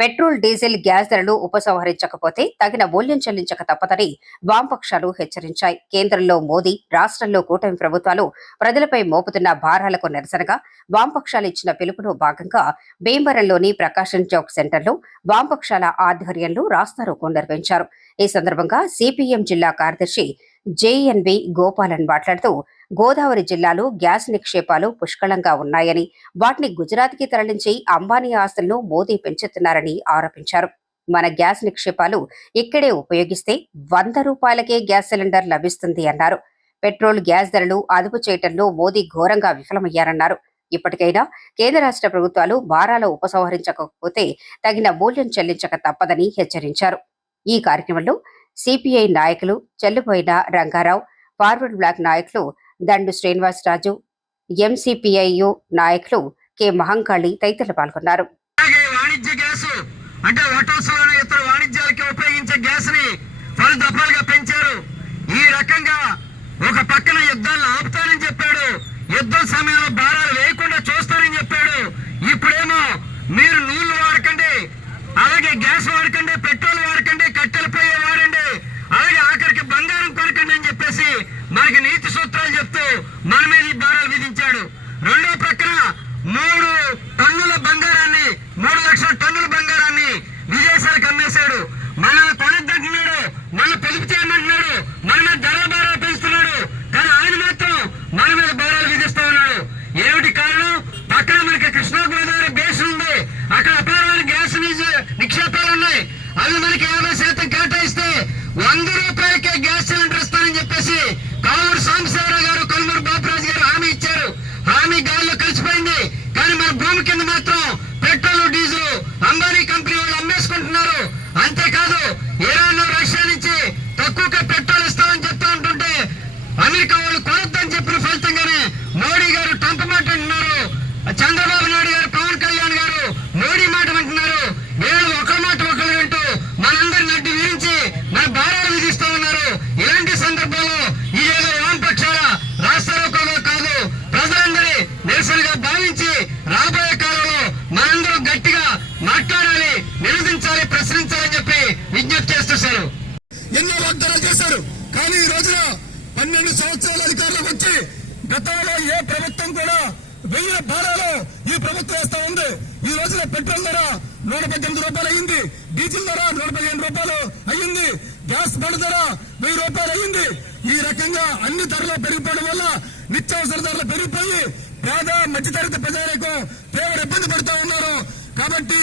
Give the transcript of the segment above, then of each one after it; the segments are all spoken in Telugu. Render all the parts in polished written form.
పెట్రోల్ డీజిల్ గ్యాస్ ధరలు ఉపసంహరించకపోతే తగిన మూల్యం చెల్లించక తప్పదని వామపక్షాలు హెచ్చరించాయి. కేంద్రంలో మోదీ, రాష్ట్రంలో కూటమి ప్రభుత్వాలు ప్రజలపై మోపుతున్న భారాలకు నిరసనగా వామపక్షాలు ఇచ్చిన పిలుపులో భాగంగా భీమవరంలోని ప్రకాశం చౌక్ సెంటర్లో వామపక్షాల ఆధ్వర్యంలో రాస్తారోకో నిర్వహించారు. ఈ సందర్భంగా సిపిఎం జిల్లా కార్యదర్శి జేఎన్వి గోపాలన్ మాట్లాడుతూ గోదావరి జిల్లాలో గ్యాస్ నిక్షేపాలు పుష్కళంగా ఉన్నాయని, వాటిని గుజరాత్కి తరలించి అంబానీ ఆస్తులను మోదీ పెంచుతున్నారని ఆరోపించారు. మన గ్యాస్ నిక్షేపాలు ఇక్కడే ఉపయోగిస్తే 100 రూపాయలకే గ్యాస్ సిలిండర్ లభిస్తుంది అన్నారు. పెట్రోల్, గ్యాస్ ధరలు అదుపు చేయడంలో మోదీ ఘోరంగా విఫలమయ్యారన్నారు. ఇప్పటికైనా కేంద్ర రాష్ట్ర ప్రభుత్వాలు భారాలు ఉపసంహరించకపోతే తగిన మూల్యం చెల్లించక తప్పదని హెచ్చరించారు. ఈ కార్యక్రమంలో సిపిఐ నాయకులు చెల్లుపోయిన రంగారావు, ఫార్వర్డ్ బ్లాక్ నాయకులు దండు శ్రీనివాసరాజు, ఎంసిపిఐయు నాయకులు కె మహంకాళి తదితరులు పాల్గొన్నారు. వాణిజ్య గ్యాస్ అంటే హోటల్స్లోని ఇతర వాణిజ్యాలకి ఉపయోగించే గ్యాస్ ని 10 దఫాలుగా పెంచారు. ఈ రకంగా ఒక పక్కన యుద్ధాలను ఆపుతానని చెప్పాడు, యుద్ధం సమయంలో భారాలు వేయకుండా చూస్తానని చెప్పాడు. ఇప్పుడేమో మీరు నూనెలు వాడకండి, అలాగే గ్యాస్ వాడకండి, పెట్రోల్ వాడకండి, కట్టెల పొయ్యి వాడండి, అలాగే ఆఖరికి బంగారం కొనకండి అని చెప్పేసి మనకి నీతి సూత్రాలు చెప్తూ మన మీద ఈ భారాలు విధించాడు. రెండో ప్రక్కన 3 టన్నుల బంగారాన్ని, 3 లక్షల టన్నుల బంగారాన్ని విదేశాలకు అమ్మేశాడు. మనల్ని కొనద్దంటున్నాడు, మన పొదుపు చేయమంటున్నాడు, మన మీద ధరల భారాలు పెంచుతున్నాడు. కానీ ఆయన మాత్రం మన మీద భారాలు విధిస్తా ఉన్నాడు. ఏమిటి కారణం? పక్కన మనకి కృష్ణా గోదావరి బేస్ ఉంది, అక్కడ అపారమైన గ్యాస్ నిక్షేపాలు ఉన్నాయి. అవి మనకి 50% కేటాయిస్తే 100 రూపాయలకే గ్యాస్ సిలిండర్ ఇస్తానని చెప్పేసి కావూరు సాంబశివరావు గారు, కొల్మూరు బాపరాజు గారు హామీ ఇచ్చారు. హామీ గాల్లో కలిసిపోయింది. కానీ మన భూమి కింద మాత్రం పెట్రోల్, డీజిల్ అంబానీ కంపెనీ వాళ్ళు అమ్మేసుకుంటున్నారు. అంతేకాదు ఇరాన్, రష్యా నుంచి తక్కువగా పెట్రోల్ ఇస్తామని చెప్తా ఉంటుంటే అమెరికా వాళ్ళు కొనొద్దని చెప్పిన ఫలితంగానే మోడీ గారు ట్రంప్ మాట అంటున్నారు, చంద్రబాబు నాయుడు గారు, పవన్ కళ్యాణ్ గారు మోడీ మాట అంటున్నారు. వీళ్ళు ఒకరి మాట ఒకరు వింటూ మనందరిని అడ్డు విరించి మన భారాలు విధిస్తూ ఉన్నారు. ఇలాంటి సందర్భంలో ఇదేదో వామపక్షాల రాస్తారోకోలో కాదు, ప్రజలందరి నిరసనగా భావించి రాబోయే కాలంలో మనందరం గట్టిగా మాట్లాడాలి, నిరోధించాలి, ప్రశ్నించాలని చెప్పి విజ్ఞప్తి చేస్తారు. ఎన్నో వాగ్దానాలు చేశారు. కానీ ఈ రోజున 12 సంవత్సరాల అధికారులకు వచ్చి గతంలో ఏ ప్రభుత్వం కూడా 1000 భారాలు ఈ ప్రభుత్వం వేస్తా ఉంది. ఈ రోజున పెట్రోల్ ధర 118 రూపాయలు అయ్యింది, డీజిల్ ధర 115 రూపాయలు అయ్యింది, గ్యాస్ బండ్ ధర 1000 రూపాయలు అయ్యింది. ఈ రకంగా అన్ని ధరలు పెరిగిపోవడం వల్ల నిత్యావసర ధరలు పెరిగిపోయి పేద మధ్యతరగతి ప్రజలకు తీవ్ర ఇబ్బంది పడుతూ ఉన్నారు. కాబట్టి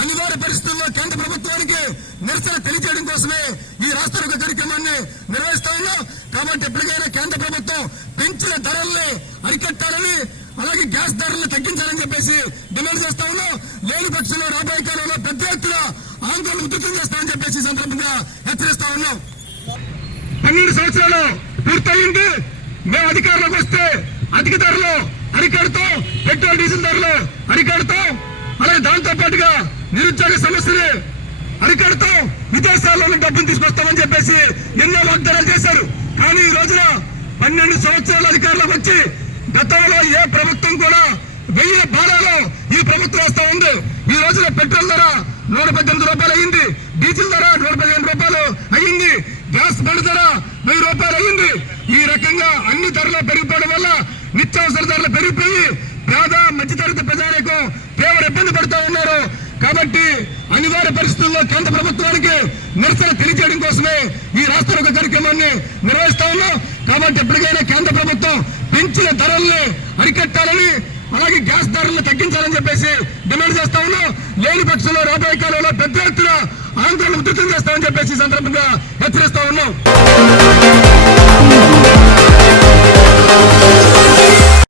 అనివార్య పరిస్థితుల్లో కేంద్ర ప్రభుత్వానికి నిరసన తెలియజేయడం కోసమే ఈ రాష్ట్ర కార్యక్రమాన్ని నిర్వహిస్తా ఉన్నాం. కాబట్టి ఎప్పటికైనా కేంద్ర ప్రభుత్వం పెంచిన ధరల్ని అరికట్టాలని, అలాగే గ్యాస్ ధరలను తగ్గించాలని చెప్పేసి డిమాండ్ చేస్తా ఉన్నాం. లేని పక్షంలో రాబోయే కాలంలో పెద్ద ఎత్తున ఆందోళన ఉధృతం చేస్తామని చెప్పేసి సందర్భంగా హెచ్చరిస్తా ఉన్నాం. 12 సంవత్సరాలు పూర్తయింది. మేము అధికారంలోకి వస్తే అధిక ధరలు అరికడతాం, పెట్రోల్ డీజిల్ ధరలు అరికడతాం, అలాగే దాంతో పాటుగా నిరుద్యోగ సమస్యని అరికడతాం, విదేశాల్లో డబ్బులు తీసుకొస్తామని చెప్పేసి ఎన్నో వాగ్దానాలు చేశారు. కానీ ఈ రోజున 12 సంవత్సరాల అధికారంలోకి వచ్చి గతంలో ఏ ప్రభుత్వం కూడా 1000 భారాలు ఈ ప్రభుత్వం వేస్తా ఉంది. ఈ రోజున పెట్రోల్ ధర 118 రూపాయలు అయ్యింది, డీజిల్ ధర 115 రూపాయలు అయ్యింది, గ్యాస్ బండ్ ధర 1000 రూపాయలు అయ్యింది. ఈ రకంగా అన్ని ధరలు పెరిగిపోవడం వల్ల నిత్యావసర ధరలు పెరిగిపోయి పేద మధ్యతరగతి ప్రజలకు తీవ్ర ఇబ్బంది పడుతూ ఉన్నారు. కాబట్టి అనివార్య పరిస్థితుల్లో కేంద్ర ప్రభుత్వానికి నిరసన తెలియజేయడం కోసమే ఈ రాష్ట్ర కార్యక్రమాన్ని నిర్వహిస్తా ఉన్నాం. కాబట్టి ఎప్పటికైనా కేంద్ర ప్రభుత్వం పెంచిన ధరల్ని అరికట్టాలని, అలాగే గ్యాస్ ధరలను తగ్గించాలని చెప్పేసి డిమాండ్ చేస్తా ఉన్నాం. లేని పక్షంలో రాబోయే కాలంలో పెద్ద ఎత్తున ఆందోళన ఉధృతం చేస్తామని చెప్పేసి సందర్భంగా హెచ్చరిస్తా ఉన్నాం.